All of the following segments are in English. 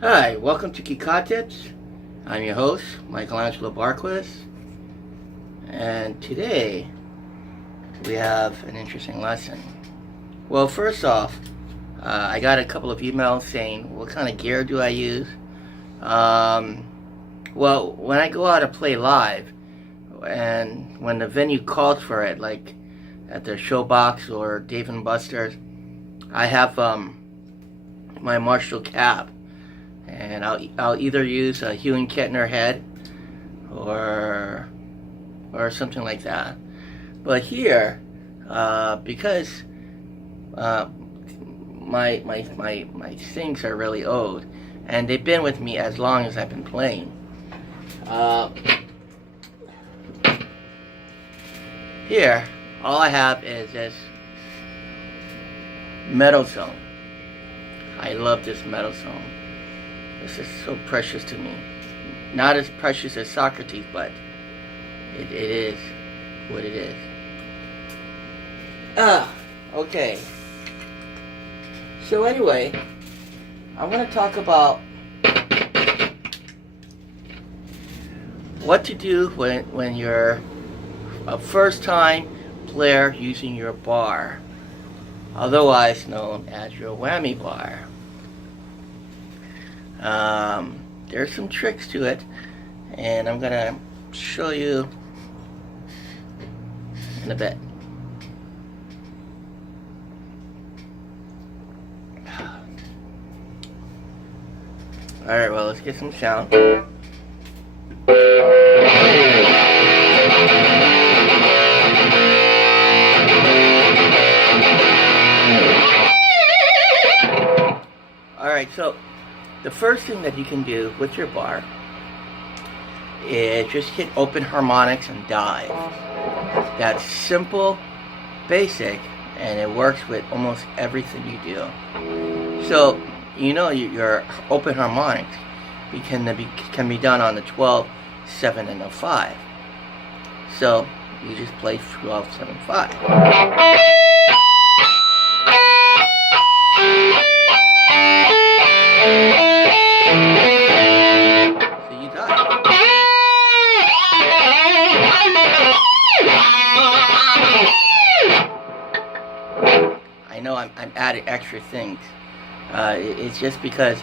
Hi, welcome to Kika Tips. I'm your host, Michelangelo Barques, and today we have an interesting lesson. Well, first off, I got a couple of emails saying, what kind of gear do I use? Well, when I go out to play live, and when the venue calls for it, like at the Showbox or Dave & Buster's, I have my Marshall cap. And I'll either use a Hugh and Kettner head or something like that. But here, because my things are really old, and they've been with me as long as I've been playing. Here, all I have is this metal zone. I love this metal zone. This is so precious to me. Not as precious as Socrates, but it is what it is. Okay. So anyway, I want to talk about what to do when you're a first-time player using your bar, otherwise known as your whammy bar. There's some tricks to it, and I'm gonna show you in a bit. Alright, well, let's get some sound. Alright, so the first thing that you can do with your bar is just hit open harmonics and dive. That's simple, basic, and it works with almost everything you do. So, you know your open harmonics can be done on the 12, 7, and 5. So, you just play 12, 7, 5. So you dive. I know I'm adding extra things. It's just because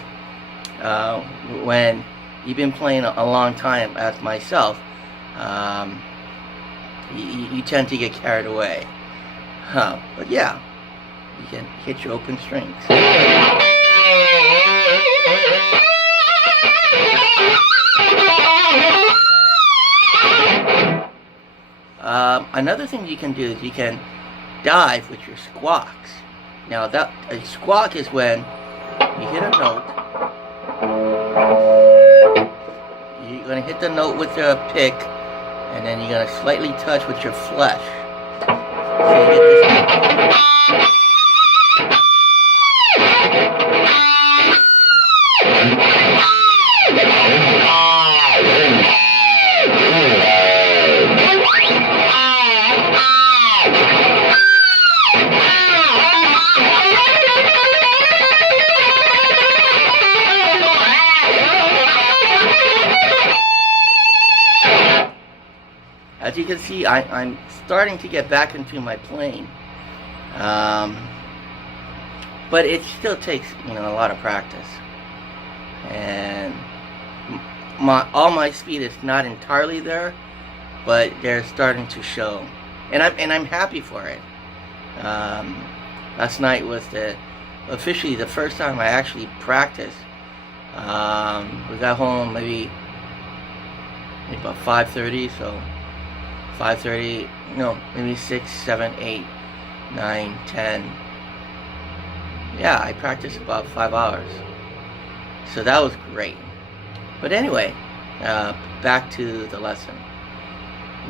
when you've been playing a long time as myself, you tend to get carried away. But yeah, you can hit your open strings. Another thing you can do is you can dive with your squawks. Now a squawk is when you hit a note, you're going to hit the note with your pick, and then you're going to slightly touch with your flesh. So you get this. As you can see, I'm starting to get back into my playing, but it still takes a lot of practice, and all my speed is not entirely there, but they're starting to show, and I'm happy for it. Last night was officially the first time I actually practiced. We got home maybe about 5:30, so 5:30, maybe 6, 7, 8, 9, 10. Yeah, I practiced about 5 hours. So that was great. But anyway, back to the lesson.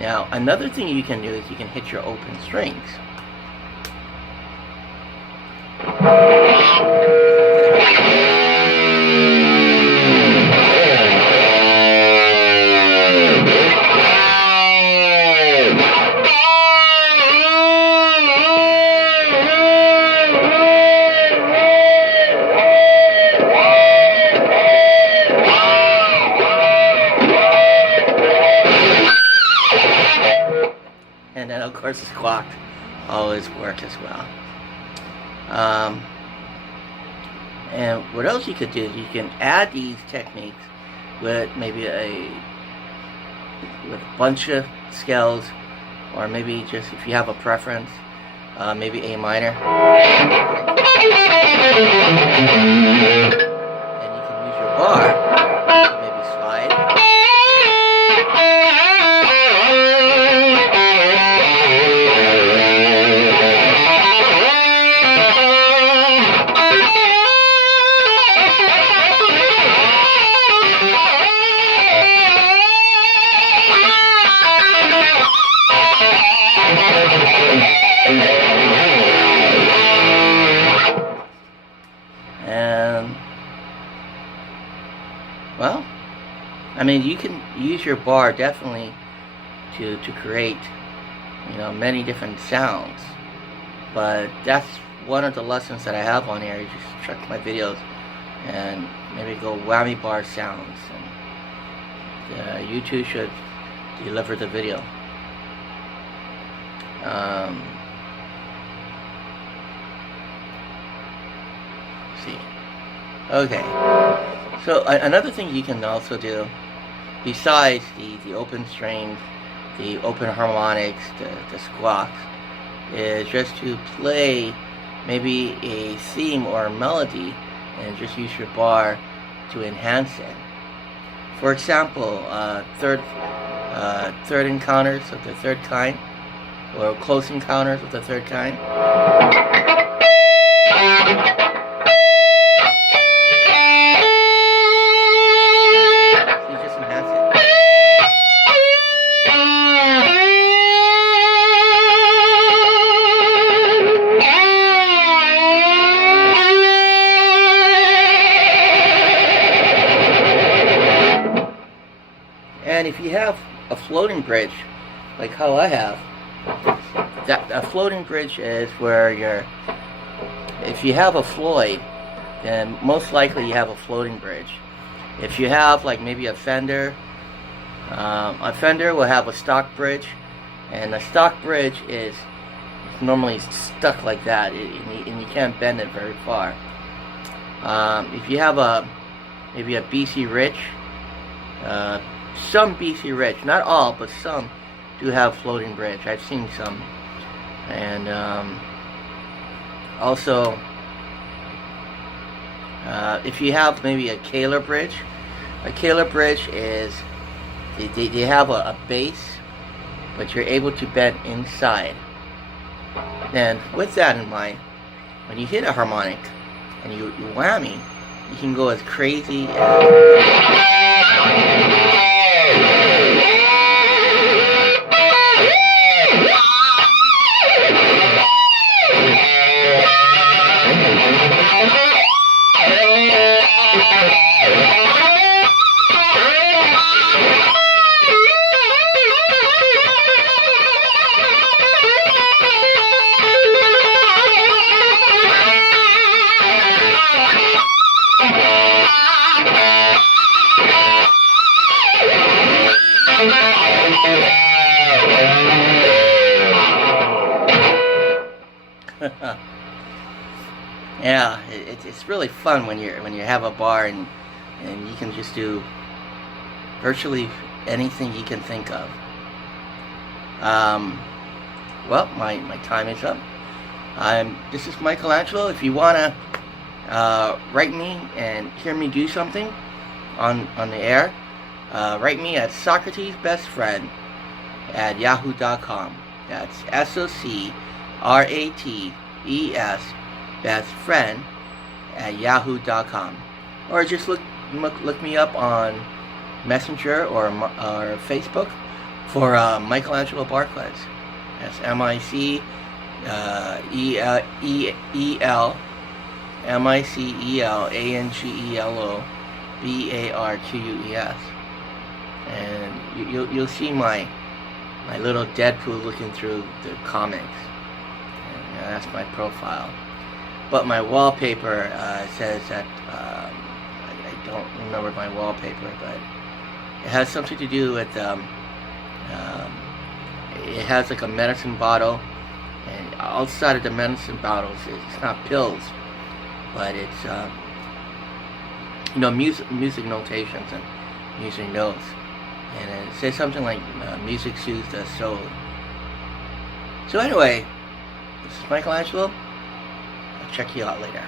Now, another thing you can do is you can hit your open strings. of course the squawks always work as well. And what else you could do is you can add these techniques with maybe with a bunch of scales, or maybe just if you have a preference, maybe A minor. And you can use your bar to maybe slide. And well, I mean, you can use your bar definitely to create, you know, many different sounds. But that's one of the lessons that I have on here. You just check my videos and maybe go whammy bar sounds, and YouTube should deliver the video. See. Okay. So another thing you can also do, besides the open strings, the open harmonics, the squawks, is just to play maybe a theme or a melody and just use your bar to enhance it. For example, third encounters of the third kind, or close encounters of the third kind. And if you have a floating bridge, like how I have, a floating bridge is where if you have a Floyd, then most likely you have a floating bridge. If you have like maybe a Fender will have a stock bridge, and a stock bridge is normally stuck like that, and you can't bend it very far. If you have maybe a BC Rich, some BC Rich, not all, but some do have floating bridge. I've seen some. And also, if you have maybe a Kaler bridge is they have a base, but you're able to bend inside. Then with that in mind, when you hit a harmonic and you whammy, you can go as crazy as yeah, it's really fun when you have a bar and you can just do virtually anything you can think of. Well, my time is up. This is Michelangelo. If you wanna write me and hear me do something on the air, write me at SocratesBestFriend@yahoo.com. That's SOCRATES bestfriend@yahoo.com, or just look me up on Messenger or Facebook for Michelangelo Barques. That's MICELMICEL ANGELO BARQUES, and you'll see my little Deadpool looking through the comics. And that's my profile. But my wallpaper says that I don't remember my wallpaper, but it has something to do with it has like a medicine bottle, and outside of the medicine bottles, it's not pills, but it's music notations and music notes, and it says something like music soothes the soul. So anyway, this is Michelangelo. I'll check you out later.